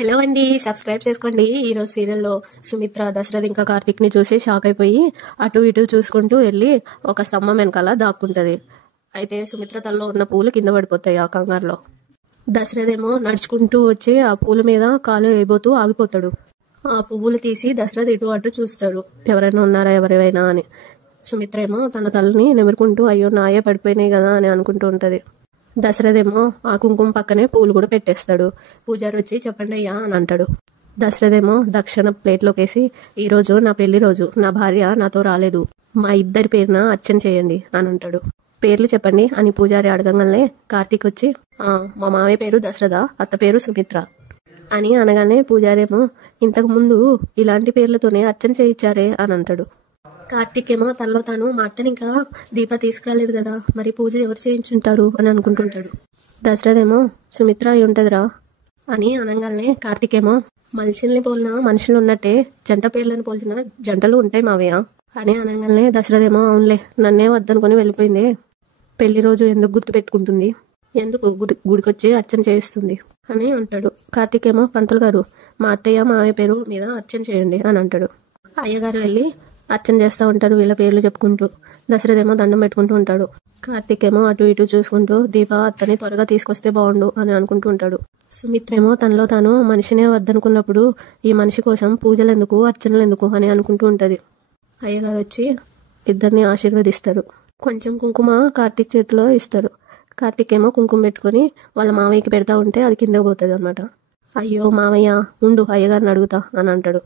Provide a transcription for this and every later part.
Hello అండి, subscribe చేసుకోండి. ఈరోజు సీరియల్లో సుమిత్ర దశరథ్ ఇంకా కార్తిక్ని చూసి షాక్ అయిపోయి అటు ఇటు చూసుకుంటూ వెళ్ళి ఒక స్తంభం వెనకాల దాక్కుంటుంది. అయితే సుమిత్ర తలలో ఉన్న పూలు కింద పడిపోతాయి ఆ కంగారులో. దశరథ్ ఏమో నడుచుకుంటూ వచ్చి ఆ పూల మీద కాలు వేయబోతూ ఆగిపోతాడు. ఆ పువ్వులు తీసి దశరథ్ ఇటు అటు చూస్తాడు, ఎవరైనా ఉన్నారా ఎవరైనా అని. సుమిత్ర ఏమో తన తలని నిమురుకుంటూ అయ్యో నాయే పడిపోయినాయి కదా అని అనుకుంటూ ఉంటుంది. దశరథ్ ఏమో ఆ కుంకుమ పక్కనే పూలు కూడా పెట్టేస్తాడు. పూజారి వచ్చి చెప్పండి అయ్యా అని అంటాడు. దశరథ్ ఏమో దక్షిణ ప్లేట్లోకి వేసి ఈరోజు నా పెళ్లి రోజు, నా భార్య నాతో రాలేదు, మా ఇద్దరి పేరున అర్చన చేయండి అని అంటాడు. పేర్లు చెప్పండి అని పూజారి అడగంగానే కార్తీక్ వచ్చి మా మామయ్య పేరు దశరథ, అత్త పేరు సుమిత్ర అని అనగానే పూజారి ఏమో ఇంతకు ముందు ఇలాంటి పేర్లతోనే అర్చన చేయించారే అని అంటాడు. కార్తీక్ ఏమో తనలో తాను మా అత్తని ఇంకా దీప తీసుకురాలేదు కదా, మరి పూజ ఎవరు చేయించుంటారు అని అనుకుంటుంటాడు. దశరథ్ ఏమో సుమిత్ర అయి ఉంటుందిరా అని అనగానే కార్తీక్ ఏమో మనుషుల్ని పోలిన మనుషులు ఉన్నట్టే జంట పేర్లను పోల్చిన జంటలు ఉంటాయి మావయ్య అని అనగానే దశరథ్ ఏమో అవునులే, నన్నే వద్దనుకొని వెళ్ళిపోయింది, పెళ్లి రోజు ఎందుకు గుర్తు పెట్టుకుంటుంది, ఎందుకు గుడికొచ్చి అర్చన చేయిస్తుంది అని అంటాడు. కార్తీక్ ఏమో పంతులు గారు మా అత్తయ్య మావయ్య పేరు మీద అర్చన చేయండి అని అంటాడు. అయ్యగారు వెళ్ళి అర్చన చేస్తూ ఉంటారు వీళ్ళ పేర్లు చెప్పుకుంటూ. దశరథ్ ఏమో దండం పెట్టుకుంటూ ఉంటాడు. కార్తీక్ ఏమో అటు ఇటు చూసుకుంటూ దీప అత్తని త్వరగా తీసుకొస్తే బాగుండు అని అనుకుంటూ ఉంటాడు. సుమిత్ర ఏమో తనలో తాను మనిషినే వద్దనుకున్నప్పుడు ఈ మనిషి కోసం పూజలు ఎందుకు అర్చనలు ఎందుకు అని అనుకుంటూ ఉంటుంది. అయ్యగారు వచ్చి ఇద్దరిని ఆశీర్వదిస్తారు. కొంచెం కుంకుమ కార్తీక్ చేతిలో ఇస్తారు. కార్తీక్ ఏమో కుంకుమ పెట్టుకొని వాళ్ళ మావయ్యకి పెడతా ఉంటే అది కిందకు పోతుంది అనమాట. అయ్యో మావయ్య ఉండు అయ్యగారిని అడుగుతా అని అంటాడు.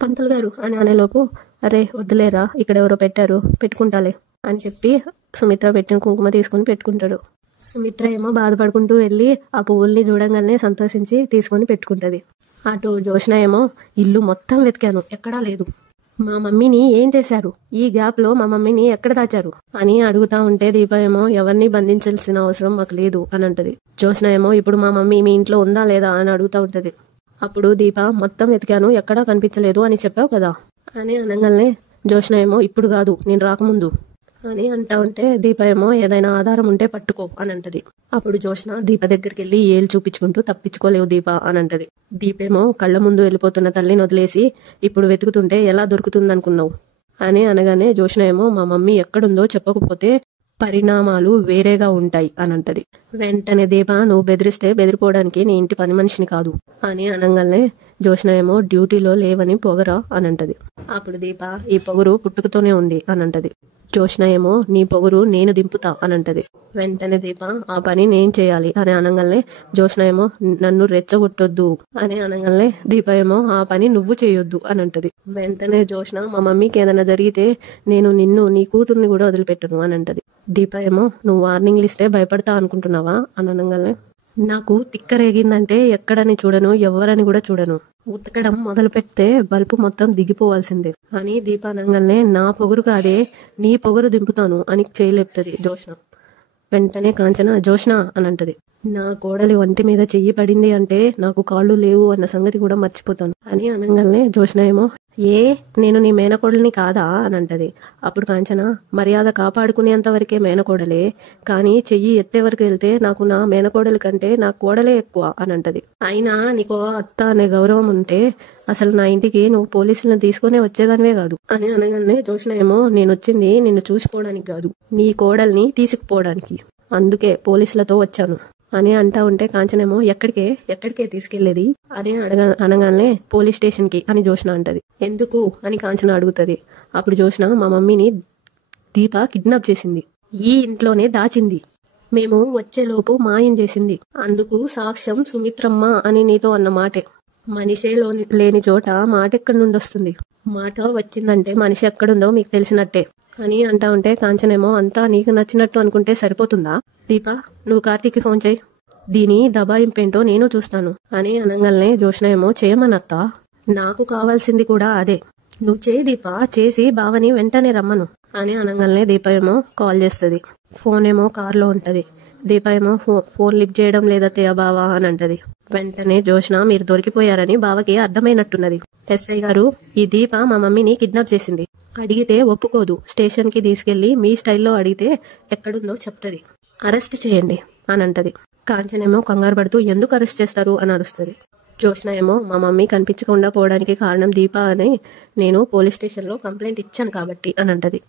పంతులు గారు అని అనేలోపు అరే వద్దులేరా, ఇక్కడ ఎవరో పెట్టారు పెట్టుకుంటాలే అని చెప్పి సుమిత్ర పెట్టిన కుంకుమ తీసుకొని పెట్టుకుంటాడు. సుమిత్ర ఏమో బాధపడుకుంటూ వెళ్ళి ఆ పువ్వుల్ని చూడంగానే సంతోషించి తీసుకొని పెట్టుకుంటుంది. అటు జోష్న ఏమో ఇల్లు మొత్తం వెతికాను ఎక్కడా లేదు, మా మమ్మీని ఏం చేశారు, ఈ గ్యాప్లో మా మమ్మీని ఎక్కడ దాచారు అని అడుగుతా ఉంటే దీప ఏమో ఎవరిని బంధించాల్సిన అవసరం మాకు లేదు అని అంటది. జోష్న ఏమో ఇప్పుడు మా మమ్మీ మీ ఇంట్లో ఉందా లేదా అని అడుగుతూ ఉంటుంది. అప్పుడు దీప మొత్తం వెతికాను ఎక్కడా కనిపించలేదు అని చెప్పావు కదా అని అనగానే జోష్న ఏమో ఇప్పుడు కాదు నేను రాకముందు అని అంటా ఉంటే దీప ఏమో ఏదైనా ఆధారం ఉంటే పట్టుకో అని అంటది. అప్పుడు జోష్న దీప దగ్గరికి వెళ్ళి ఏళ్ళు చూపించుకుంటూ తప్పించుకోలేవు దీప అని అంటది. దీపేమో కళ్ళ ముందు వెళ్ళిపోతున్న తల్లిని వదిలేసి ఇప్పుడు వెతుకుతుంటే ఎలా దొరుకుతుంది అనుకున్నావు అని అనగానే జోష్న ఏమో మా మమ్మీ ఎక్కడుందో చెప్పకపోతే పరిణామాలు వేరేగా ఉంటాయి అని అంటది. వెంటనే దీప నువ్వు బెదిరిస్తే బెదిరిపోవడానికి నీ ఇంటి పని మనిషిని కాదు అని అనగానే జోష్న ఏమో డ్యూటీలో లేవని పొగరా అని అంటది. అప్పుడు దీప ఈ పొగరు పుట్టుకతోనే ఉంది అని అంటది. జోష్న ఏమో నీ పొగరు నేను దింపుతా అని అంటది. వెంటనే దీప ఆ పని నేను చేయాలి అని అనగానే జోష్న ఏమో నన్ను రెచ్చగొట్టొద్దు అని అనగానే దీప ఏమో ఆ పని నువ్వు చేయొద్దు అని అంటది. వెంటనే జోష్న మా మమ్మీకి ఏదైనా జరిగితే నేను నిన్ను నీ కూతుర్ని కూడా వదిలిపెట్టను అని అంటది. దీప ఏమో నువ్వు వార్నింగ్లు ఇస్తే భయపడతా అనుకుంటున్నావా అని అనగానే నాకు తిక్కరేగిందంటే ఎక్కడని చూడను ఎవరని కూడా చూడను, ఉతకడం మొదలు పెడితే బల్బు మొత్తం దిగిపోవాల్సిందే అని దీప అనగానే నా పొగరు కాదే నీ పొగరు దింపుతాను అని చేయలేపుతుంది జోష్న. వెంటనే కాంచన జోష్న అని అంటది. నా కోడలి ఒంటి మీద చెయ్యి పడింది అంటే నాకు కాళ్ళు లేవు అన్న సంగతి కూడా మర్చిపోతాను అని అనగానే జోష్న ఏమో నేను నీ మేనకోడలిని కాదా అని అంటది. అప్పుడు కాంచన మర్యాద కాపాడుకునేంత వరకే మేనకోడలే, కానీ చెయ్యి ఎత్తే వరకు వెళ్తే నాకు నా మేనకోడలి కంటే నా కోడలే ఎక్కువ అని అంటది. అయినా నీకు అత్త అనే గౌరవం ఉంటే అసలు నా ఇంటికి నువ్వు పోలీసులను తీసుకునే వచ్చేదానివే కాదు అని అనగానే జోష్న ఏమో నేను వచ్చింది నిన్ను చూసిపోవడానికి కాదు, నీ కోడల్ని తీసుకుపోవడానికి, అందుకే పోలీసులతో వచ్చాను అని అంటా ఉంటే కాంచనేమో ఎక్కడికే తీసుకెళ్లేది అని అనగానే పోలీస్ స్టేషన్ కి అని జోష్న అంటది. ఎందుకు అని కాంచన అడుగుతుంది. అప్పుడు జోష్న మా మమ్మీని దీప కిడ్నాప్ చేసింది, ఈ ఇంట్లోనే దాచింది, మేము వచ్చేలోపు మాయం చేసింది, అందుకు సాక్ష్యం సుమిత్రమ్మ అని నీతో అన్న మాటే, మనిషే లేని చోట మాట ఎక్కడి నుండి వస్తుంది, మాట వచ్చిందంటే మనిషి ఎక్కడుందో మీకు తెలిసినట్టే అని అంటా ఉంటే కాంచనేమో అంతా నీకు నచ్చినట్టు అనుకుంటే సరిపోతుందా దీప, నువ్వు కార్తీక్కి ఫోన్ చేయి, దీని దబాయింపేంటో నేను చూస్తాను అని అనగానే జోష్న ఏమో చేయమనత్త, నాకు కావాల్సింది కూడా అదే, నువ్వు చేయి దీప, చేసి బావని వెంటనే రమ్మను అని అనగానే దీప ఏమో కాల్ చేస్తుంది. ఫోన్ ఏమో కార్లో ఉంటది. దీప ఏమో ఫోన్ లిఫ్ట్ చేయడం లేదత్తయ్య బావా అని అంటది. వెంటనే జోష్న మీరు దొరికిపోయారని బావకి అర్థమైనట్టున్నది, ఎస్ఐ గారు ఈ దీప మా మమ్మీని కిడ్నాప్ చేసింది, అడిగితే ఒప్పుకోదు, స్టేషన్ కి తీసుకెళ్లి మీ స్టైల్లో అడిగితే ఎక్కడుందో చెప్తుంది, అరెస్ట్ చేయండి అని అంటది. కాంచనేమో కంగారు పడుతూ ఎందుకు అరెస్ట్ చేస్తారు అని అరుస్తుంది. జ్యోత్స్న ఏమో మా మమ్మీ కనిపించకుండా పోవడానికి కారణం దీప అని నేను పోలీస్ స్టేషన్లో కంప్లైంట్ ఇచ్చాను కాబట్టి అని అంటది.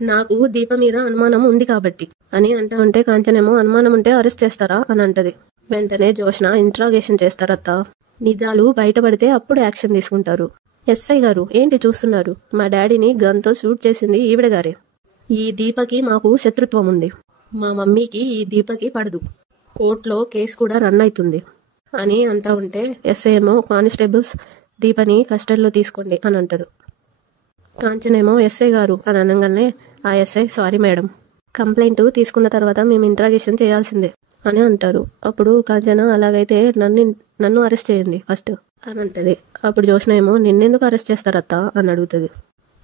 నాకు దీప మీద అనుమానం ఉంది కాబట్టి అని ఉంటే కాంచనేమో అనుమానం ఉంటే అరెస్ట్ చేస్తారా అని అంటది. వెంటనే జ్యోత్స్న ఇంట్రాగేషన్ చేస్తారత్త. నిజాలు బయటపడితే అప్పుడు యాక్షన్ తీసుకుంటారు. ఎస్ఐ గారు ఏంటి చూస్తున్నారు? మా డాడీని గన్తో షూట్ చేసింది ఈవిడ గారే. ఈ దీపకి మాకు శత్రుత్వం ఉంది. మా మమ్మీకి ఈ దీపకి పడదు. కోర్టులో కేసు కూడా రన్ అవుతుంది అని ఉంటే ఎస్ఐ ఏమో కానిస్టేబుల్స్ దీపని కస్టడీలో తీసుకోండి అని అంటాడు. కాంచనేమో ఎస్ఐ గారు అని అనగానే ఆ ఎస్ఐ సారీ మేడం, కంప్లైంట్ తీసుకున్న తర్వాత మేము ఇంట్రాగేషన్ చేయాల్సిందే అని అంటారు. అప్పుడు కాంచన అలాగైతే నన్ను అరెస్ట్ చేయండి ఫస్ట్ అని అంటది. అప్పుడు జ్యోత్స్న ఏమో నిన్నెందుకు అరెస్ట్ చేస్తారత్త అని అడుగుతుంది.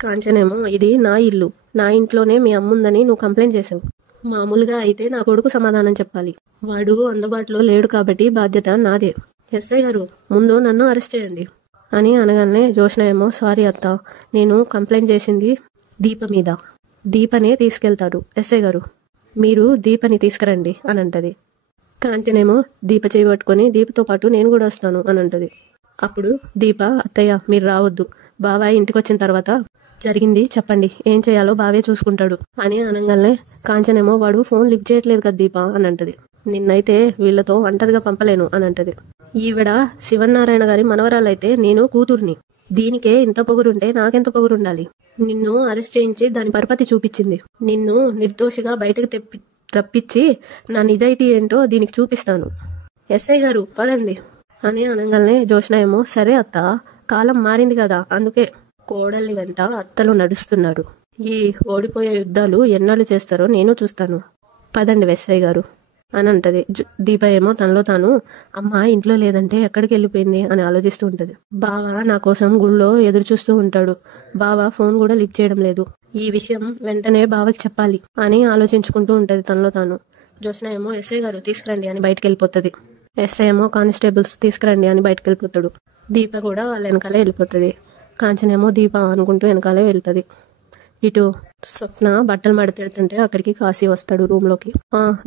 కాంచనేమో ఇది నా ఇల్లు, నా ఇంట్లోనే మీ అమ్ముందని నువ్వు కంప్లైంట్ చేసావు. మామూలుగా అయితే నా కొడుకు సమాధానం చెప్పాలి. వాడు అందుబాటులో లేడు కాబట్టి బాధ్యత నాదే. ఎస్ఐ గారు ముందు నన్ను అరెస్ట్ చేయండి అని అనగానే జ్యోత్స్న ఏమో సారీ అత్త, నేను కంప్లైంట్ చేసింది దీప మీద. దీపనే తీసుకెళ్తారు ఎస్ఐ గారు, మీరు దీపని తీసుకురండి అని అంటది. కాంచనేమో దీప చేయి పట్టుకొని దీపతో పాటు నేను కూడా వస్తాను అని అంటది. అప్పుడు దీప అత్తయ్య మీరు రావద్దు, బాబాయ్ ఇంటికి వచ్చిన తర్వాత జరిగింది చెప్పండి, ఏం చేయాలో బావే చూసుకుంటాడు అని అనగానే కాంచనేమో వాడు ఫోన్ లిఫ్ట్ చేయట్లేదు కదా దీప అని అంటది. నిన్నైతే వీళ్ళతో ఒంటరిగా పంపలేను అని అంటది. ఈవిడ శివనారాయణ గారి మనవరాలైతే నేను కూతుర్ని, దీనికే ఇంత పొగురుంటే నాకెంత పొగురుండాలి. నిన్ను అరెస్ట్ చేయించి దాని పరపతి చూపించింది. నిన్ను నిర్దోషిగా బయటకు రప్పించి నా నిజాయితీ ఏంటో దీనికి చూపిస్తాను. ఎస్ఐ గారు పదండి అని అనగానే జ్యోత్స్న ఏమో సరే అత్త, కాలం మారింది కదా, అందుకే కోడలి వెంట అత్తలు నడుస్తున్నారు. ఈ ఓడిపోయే యుద్ధాలు ఎన్నాళ్ళు చేస్తారో నేను చూస్తాను, పదండి ఎస్ఐ గారు అని అంటది. దీప ఏమో తనలో తాను అమ్మ ఇంట్లో లేదంటే ఎక్కడికి వెళ్ళిపోయింది అని ఆలోచిస్తూ ఉంటది. బావ నా కోసం గుళ్ళో ఎదురు చూస్తూ ఉంటాడు, బావ ఫోన్ కూడా లిఫ్ట్ చేయడం లేదు, ఈ విషయం వెంటనే బావకి చెప్పాలి అని ఆలోచించుకుంటూ ఉంటది తనలో తాను. జ్యోత్స్న ఏమో ఎస్ఐ గారు తీసుకురండి అని బయటకు వెళ్ళిపోతుంది. ఎస్ఐ ఏమో కానిస్టేబుల్స్ తీసుకురండి అని బయటకు వెళ్ళిపోతాడు. దీప కూడా వాళ్ళ వెనకాలే వెళ్ళిపోతుంది. కాంచనేమో దీప అనుకుంటూ వెనకాలే వెళ్తుంది. ఇటు స్వప్న బట్టలు మడతెడుతుంటే అక్కడికి కాశీ వస్తాడు రూమ్లోకి.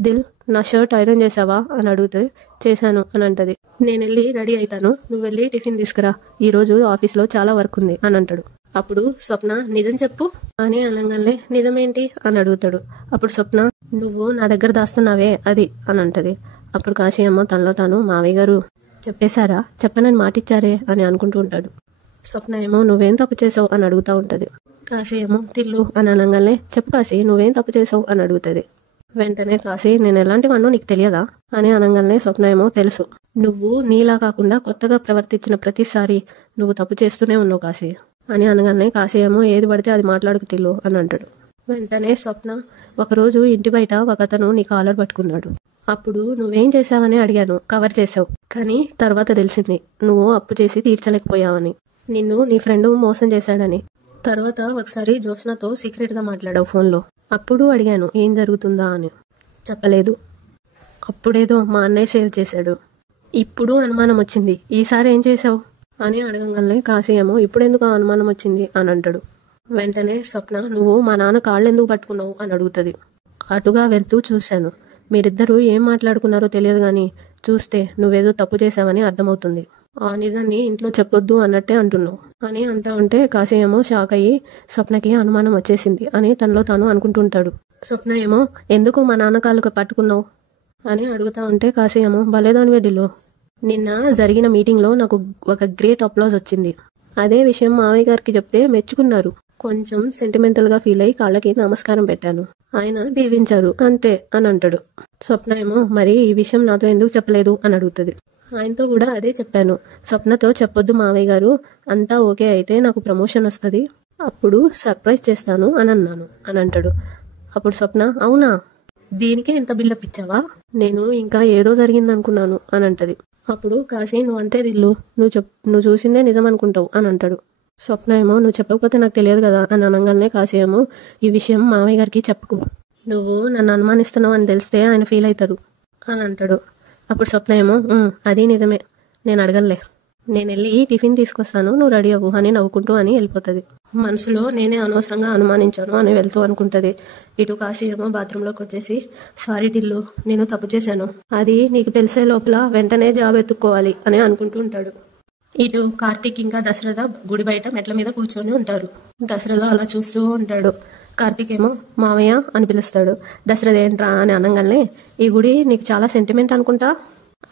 దిల్ నా షర్ట్ ఐరన్ చేసావా అని అడుగుతుంది. చేశాను అని అంటది. నేను వెళ్ళి రెడీ అవుతాను, నువ్వు వెళ్ళి టిఫిన్ తీసుకురా, ఈ రోజు ఆఫీస్లో చాలా వర్క్ ఉంది అని అంటాడు. అప్పుడు స్వప్న నిజం చెప్పు అని అనగానే నిజమేంటి అని అడుగుతాడు. అప్పుడు స్వప్న నువ్వు నా దగ్గర దాస్తున్నావే అది అని అంటది. అప్పుడు కాశీ ఏమో తనలో తాను మావయ్య గారు చెప్పేశారా, చెప్పనని మాటిచ్చారే అని అనుకుంటూ ఉంటాడు. స్వప్న ఏమో నువ్వేం తప్పు చేసావు అని అడుగుతూ ఉంటుంది. కాశీ ఏమో తిల్లు అని అనగానే చెప్పు కాశీ నువ్వేం తప్పు చేసావు అని అడుగుతుంది. వెంటనే కాశీ నేను ఎలాంటి వాడినో నీకు తెలియదా అని అనగానే స్వప్న ఏమో తెలుసు, నువ్వు నీలా కాకుండా కొత్తగా ప్రవర్తించిన ప్రతిసారి నువ్వు తప్పు చేస్తూనే ఉన్నావు కాశీ అని అనగానే కాశీ ఏమో ఏది పడితే అది మాట్లాడుకు తిల్లు అని అంటాడు. వెంటనే స్వప్న ఒకరోజు ఇంటి బయట ఒకతను నీ కాలర్ పట్టుకున్నాడు, అప్పుడు నువ్వేం చేసావని అడిగాను, కవర్ చేసావు, కానీ తర్వాత తెలిసింది నువ్వు అప్పు చేసి తీర్చలేకపోయావని, నిన్ను నీ ఫ్రెండ్ మోసం చేశాడని. తర్వాత ఒకసారి జ్యోత్స్నతో సీక్రెట్గా మాట్లాడావు ఫోన్లో, అప్పుడు అడిగాను ఏం జరుగుతుందా అని, చెప్పలేదు. అప్పుడేదో మా అన్నయ్య సేవ్ చేశాడు, ఇప్పుడు అనుమానం వచ్చింది, ఈసారి ఏం చేసావు అని అడగంగానే కాశీ ఏమో ఇప్పుడెందుకు అనుమానం వచ్చింది అని అంటాడు. వెంటనే స్వప్న నువ్వు మా నాన్న కాళ్ళు ఎందుకు పట్టుకున్నావు అని అడుగుతుంది. అటుగా వెళ్తూ చూశాను, మీరిద్దరూ ఏం మాట్లాడుకున్నారో తెలియదు కానీ చూస్తే నువ్వేదో తప్పు చేశావని అర్థమవుతుంది, ఆ నిజాన్ని ఇంట్లో చెప్పొద్దు అన్నట్టే అంటున్నావు అని ఉంటే కాశీ ఏమో షాక్ అయ్యి స్వప్నకి అనుమానం వచ్చేసింది అని తనలో తాను అనుకుంటుంటాడు. స్వప్న ఏమో ఎందుకు మా నాన్న కాళ్ళకు పట్టుకున్నావు అని అడుగుతా ఉంటే కాశీ ఏమో భలేదానివే దిల్లు, నిన్న జరిగిన మీటింగ్లో నాకు ఒక గ్రేట్ అప్లాజ్ వచ్చింది, అదే విషయం మావయ్య గారికి చెప్తే మెచ్చుకున్నారు, కొంచెం సెంటిమెంటల్గా ఫీల్ అయ్యి కాళ్ళకి నమస్కారం పెట్టాను, ఆయన దీవించారు అంతే అని అంటాడు. స్వప్న ఏమో మరి ఈ విషయం నాతో ఎందుకు చెప్పలేదు అని అడుగుతుంది. ఆయనతో కూడా అదే చెప్పాను, స్వప్నతో చెప్పొద్దు మావయ్య గారు, అంతా ఓకే అయితే నాకు ప్రమోషన్ వస్తుంది, అప్పుడు సర్ప్రైజ్ చేస్తాను అని అన్నాను అని అంటాడు. అప్పుడు స్వప్న అవునా, దీనికే ఇంత బిల్డప్ ఇచ్చావా, నేను ఇంకా ఏదో జరిగింది అనుకున్నాను అని అంటది. అప్పుడు కాశీ నువ్వు అంతే దిల్లు, నువ్వు చూసిందే నిజం అనుకుంటావు అని అంటాడు. స్వప్న ఏమో నువ్వు చెప్పకపోతే నాకు తెలియదు కదా అని అనగానే కాశీ ఏమో ఈ విషయం మావయ్య గారికి చెప్పుకో, నువ్వు నన్ను అనుమానిస్తున్నావు అని తెలిస్తే ఆయన ఫీల్ అవుతారు అని అంటాడు. అప్పుడు స్వప్న ఏమో అది నిజమే, నేను అడగలే, నేను వెళ్ళి టిఫిన్ తీసుకొస్తాను, నువ్వు రెడీ అవ్వు అని నవ్వుకుంటూ అని వెళ్ళిపోతుంది. మనసులో నేనే అనవసరంగా అనుమానించాను అని వెళ్తూ అనుకుంటుంది. ఇటు కాశీ ఏమో బాత్రూంలోకి వచ్చేసి, సారీ టిల్లు, నేను తప్పు చేశాను, అది నీకు తెలిసే లోపల వెంటనే జాబ్ ఎత్తుక్కోవాలి అని అనుకుంటూ ఉంటాడు. ఇటు కార్తీక్ ఇంకా దశరథ గుడి బయట మెట్ల మీద కూర్చొని ఉంటారు. దశరథ అలా చూస్తూ ఉంటాడు. కార్తీక్ ఏమో మావయ్య అని పిలుస్తాడు. దశరథ ఏంట్రా అని అనగానే, ఈ గుడి నీకు చాలా సెంటిమెంట్ అనుకుంటా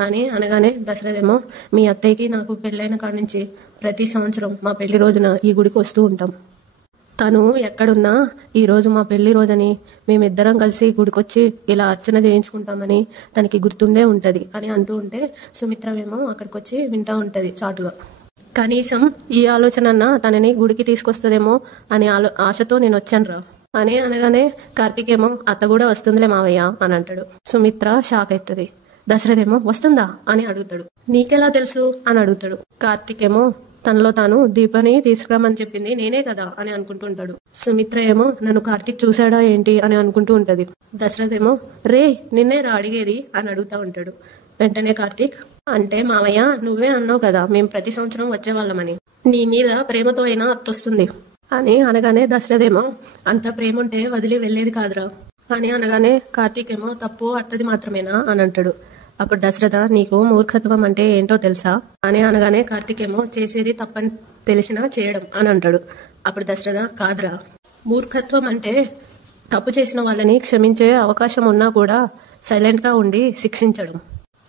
అని అనగానే దశరథ ఏమో, మీ అత్తయ్యకి నాకు పెళ్ళైన కాడి నుంచి ప్రతి సంవత్సరం మా పెళ్లి రోజున ఈ గుడికి వస్తూ ఉంటాం. తను ఎక్కడున్నా ఈరోజు మా పెళ్లి రోజని మేమిద్దరం కలిసి గుడికొచ్చి ఇలా అర్చన చేయించుకుంటామని తనకి గుర్తుండే ఉంటుంది అని అంటూ ఉంటే సుమిత్రవేమో అక్కడికి వచ్చి వింటూ ఉంటుంది చాటుగా. కనీసం ఈ ఆలోచన అన్నా తనని గుడికి తీసుకొస్తుందేమో అనే ఆశతో నేను వచ్చానురా అని అనగానే కార్తీక్ ఏమో, అత్త కూడా వస్తుందిలే మావయ్య అని అంటాడు. సుమిత్ర షాక్ అవుతుంది. దశరథ్ ఏమో, వస్తుందా అని అడుగుతాడు. నీకెలా తెలుసు అని అడుగుతాడు. కార్తీక్ ఏమో తనలో తాను దీపని తీసుకురామని చెప్పింది నేనే కదా అని అనుకుంటూ ఉంటాడు. సుమిత్ర ఏమో, నన్ను కార్తీక్ చూశాడా ఏంటి అని అనుకుంటూ ఉంటది. దశరథ్ ఏమో, రే నిన్నే రా అడిగేది అని అడుగుతా ఉంటాడు. వెంటనే కార్తీక్, అంటే మావయ్య నువ్వే అన్నావు కదా మేము ప్రతి సంవత్సరం వచ్చేవాళ్ళమని, నీ మీద ప్రేమతో అయినా అత్తొస్తుంది అని అనగానే దశరథ్ ఏమో, అంత ప్రేమ ఉంటే వదిలి వెళ్లేది కాదురా అని అనగానే కార్తీక్ ఏమో, తప్పు అత్తది మాత్రమేనా అని అంటాడు. అప్పుడు దశరథ, నీకు మూర్ఖత్వం అంటే ఏంటో తెలుసా అని అనగానే కార్తీక్ ఏమో, చేసేది తప్పని తెలిసినా చేయడం అని అంటాడు. అప్పుడు దశరథ, కాదురా, మూర్ఖత్వం అంటే తప్పు చేసిన వాళ్ళని క్షమించే అవకాశం ఉన్నా కూడా సైలెంట్గా ఉండి శిక్షించడం.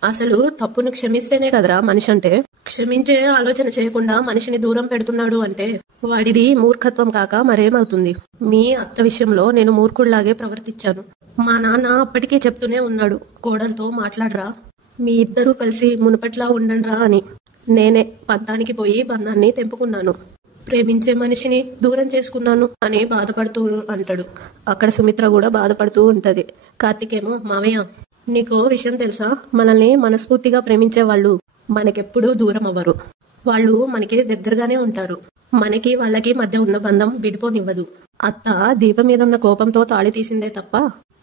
అసలు తప్పును క్షమిస్తేనే కదరా మనిషి అంటే. క్షమించే ఆలోచన చేయకుండా మనిషిని దూరం పెడుతున్నాడు అంటే వాడిది మూర్ఖత్వం కాక మరేమవుతుంది. మీ అత్త విషయంలో నేను మూర్ఖుడిలాగే ప్రవర్తించాను. మా నాన్న అప్పటికీ చెప్తూనే ఉన్నాడు, కోడలతో మాట్లాడరా, మీ ఇద్దరూ కలిసి మునుపట్లా ఉండండిరా అని. నేనే పంతానికి పోయి బంధాన్ని తెంపుకున్నాను, ప్రేమించే మనిషిని దూరం చేసుకున్నాను అని బాధపడుతూ అంటాడు. అక్కడ సుమిత్ర కూడా బాధపడుతూ ఉంటది. కార్తీకేమో, మావయ్య నీకు విషయం తెలుసా, మనల్ని మనస్ఫూర్తిగా ప్రేమించే వాళ్ళు మనకెప్పుడూ దూరం అవ్వరు. వాళ్ళు మనకి దగ్గరగానే ఉంటారు. మనకి వాళ్ళకి మధ్య ఉన్న బంధం విడిపోనివ్వదు. అత్త దీపం మీద ఉన్న కోపంతో తాళి తీసిందే తప్ప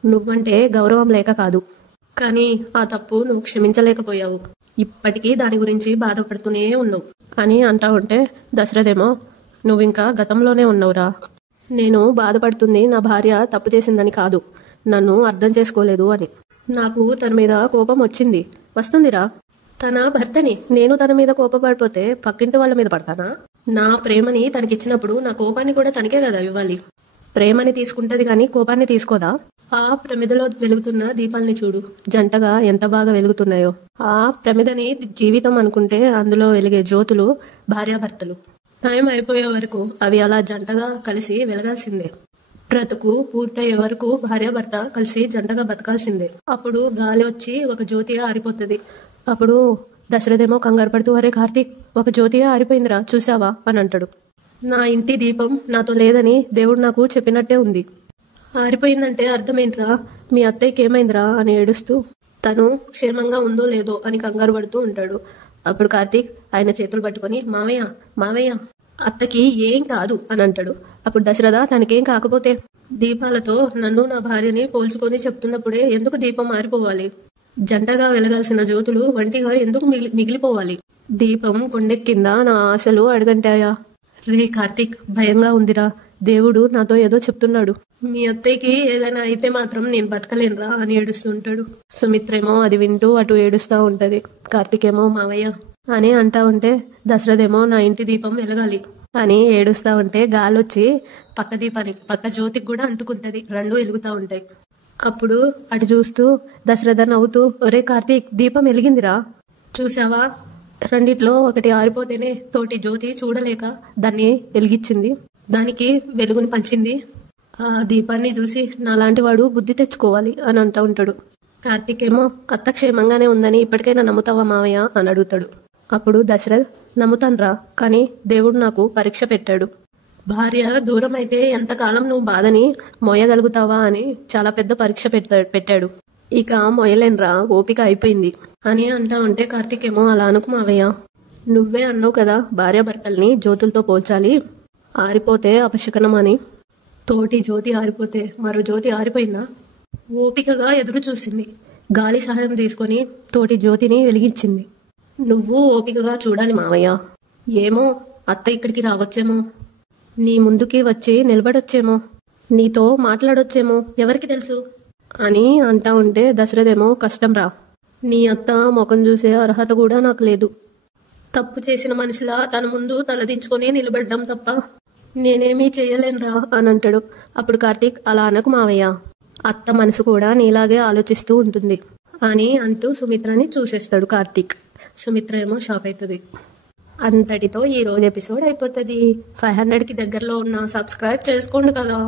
నువ్వంటే గౌరవం లేక కాదు. కానీ ఆ తప్పు నువ్వు క్షమించలేకపోయావు. ఇప్పటికీ దాని గురించి బాధపడుతూనే ఉన్నావు అని అంటా ఉంటే దశరథేమో, నువ్వింకా గతంలోనే ఉన్నావురా. నేను బాధపడుతుంది నా భార్య తప్పు చేసిందని కాదు, నన్ను అర్థం చేసుకోలేదు అని. నాకు తన మీద కోపం వచ్చింది, వస్తుందిరా. తన భర్తని నేను తన మీద కోపపడిపోతే పక్కింటి వాళ్ళ మీద పడతానా? నా ప్రేమని తనకిచ్చినప్పుడు నా కోపాన్ని కూడా తనకే కదా ఇవ్వాలి. ప్రేమని తీసుకుంటది కానీ కోపాన్ని తీసుకోదా? ఆ ప్రమిదలో వెలుగుతున్న దీపాలని చూడు, జంటగా ఎంత బాగా వెలుగుతున్నాయో. ఆ ప్రమిదని జీవితం అనుకుంటే అందులో వెలిగే జ్యోతులు భార్యాభర్తలు. టైం అయిపోయే వరకు అవి అలా జంటగా కలిసి వెలగాల్సిందే. బ్రతుకు పూర్తయ్యే వరకు భార్యాభర్త కలిసి జంటగా బతకాల్సిందే. అప్పుడు గాలి వచ్చి ఒక జ్యోతిగా ఆరిపోతుంది. అప్పుడు దశరథేమో కంగారు పడుతూ, అరే కార్తీక్, ఒక జ్యోతిగా ఆరిపోయిందిరా చూసావా అని అంటాడు. నా ఇంటి దీపం నాతో లేదని దేవుడు నాకు చెప్పినట్టే ఉంది. ఆరిపోయిందంటే అర్థమేంట్రా, మీ అత్తయ్యకి ఏమైందిరా అని ఏడుస్తూ తను క్షేమంగా ఉందో లేదో అని కంగారు పడుతూ ఉంటాడు. అప్పుడు కార్తీక్ ఆయన చేతులు పట్టుకొని, మావయ్య మావయ్య అత్తకి ఏం కాదు అని అంటాడు. అప్పుడు దశరథ, తనకేం కాకపోతే దీపాలతో నన్ను నా భార్యని పోల్చుకొని చెప్తున్నప్పుడే ఎందుకు దీపం మారిపోవాలి? జంటగా వెలగాల్సిన జ్యోతులు వంటిగా ఎందుకు మిగిలిపోవాలి? దీపం కొండెక్కిందా నా ఆశలు అడగంటాయా? రే కార్తీక్, భయంగా ఉందిరా, దేవుడు నాతో ఏదో చెప్తున్నాడు. మీ అత్తయ్యకి ఏదైనా అయితే మాత్రం నేను బతకలేనురా అని ఏడుస్తుంటాడు. సుమిత్రేమో అది వింటూ అటు ఏడుస్తూ ఉంటది. కార్తీకేమో మావయ్య అని అంటా ఉంటే దశరథేమో నా ఇంటి దీపం వెలగాలి అని ఏడుస్తా ఉంటే గాలొచ్చి పక్క జ్యోతికి కూడా అంటుకుంటది. రెండు వెలుగుతా ఉంటాయి. అప్పుడు అటు చూస్తూ దశరథ నవ్వుతూ, ఒరే కార్తీక్, దీపం వెలిగిందిరా చూసావా? రెండిట్లో ఒకటి ఆరిపోతేనే తోటి జ్యోతి చూడలేక దాన్ని వెలిగించింది, దానికి వెలుగుని పంచింది. ఆ దీపాన్ని చూసి నాలాంటి వాడు బుద్ధి తెచ్చుకోవాలి అని అంటూ ఉంటాడు. కార్తీక్ ఏమో, అత్త క్షేమంగానే ఉందని ఇప్పటికైనా నమ్ముతావా మావయ్య అని అడుగుతాడు. అప్పుడు దశరథ్, నమ్ముతాన్రా, కానీ దేవుడు నాకు పరీక్ష పెట్టాడు. భార్య దూరం అయితే ఎంతకాలం నువ్వు బాధని మోయగలుగుతావా అని చాలా పెద్ద పరీక్ష పెట్టాడు. ఇక మోయలేనురా, ఓపిక అయిపోయింది అని అంటా ఉంటే కార్తీక్ ఏమో, అలా అనుకు మావయ్య, నువ్వే అన్నావు కదా భార్యాభర్తల్ని జ్యోతులతో పోల్చాలి, ఆరిపోతే అపశకనం అని. తోటి జ్యోతి ఆరిపోతే మరో జ్యోతి ఆరిపోయిందా? ఓపికగా ఎదురు చూసింది, గాలి సహాయం తీసుకొని తోటి జ్యోతిని వెలిగించింది. నువ్వు ఓపికగా చూడాలి మావయ్య. ఏమో, అత్త ఇక్కడికి రావచ్చేమో, నీ ముందుకి వచ్చి నిలబడొచ్చేమో, నీతో మాట్లాడొచ్చేమో, ఎవరికి తెలుసు అని అంటా ఉంటే దశరథేమో కష్టం రా, నీ అత్త ముఖం చూసే అర్హత కూడా నాకు లేదు. తప్పు చేసిన మనిషిలా తన ముందు తలదించుకొని నిలబడ్డం తప్ప నేనేమీ చేయలేనురా అని అంటాడు. అప్పుడు కార్తీక్, అలా అనకు మావయ్య, అత్త మనసు కూడా నీలాగే ఆలోచిస్తూ ఉంటుంది అని అంటూ సుమిత్రని చూసేస్తాడు కార్తీక్. సుమిత్ర ఏమో షాక్ అవుతుంది. అంతటితో ఈ రోజు ఎపిసోడ్ అయిపోతుంది. 500కి దగ్గరలో ఉన్న సబ్స్క్రైబ్ చేసుకోండి కదా.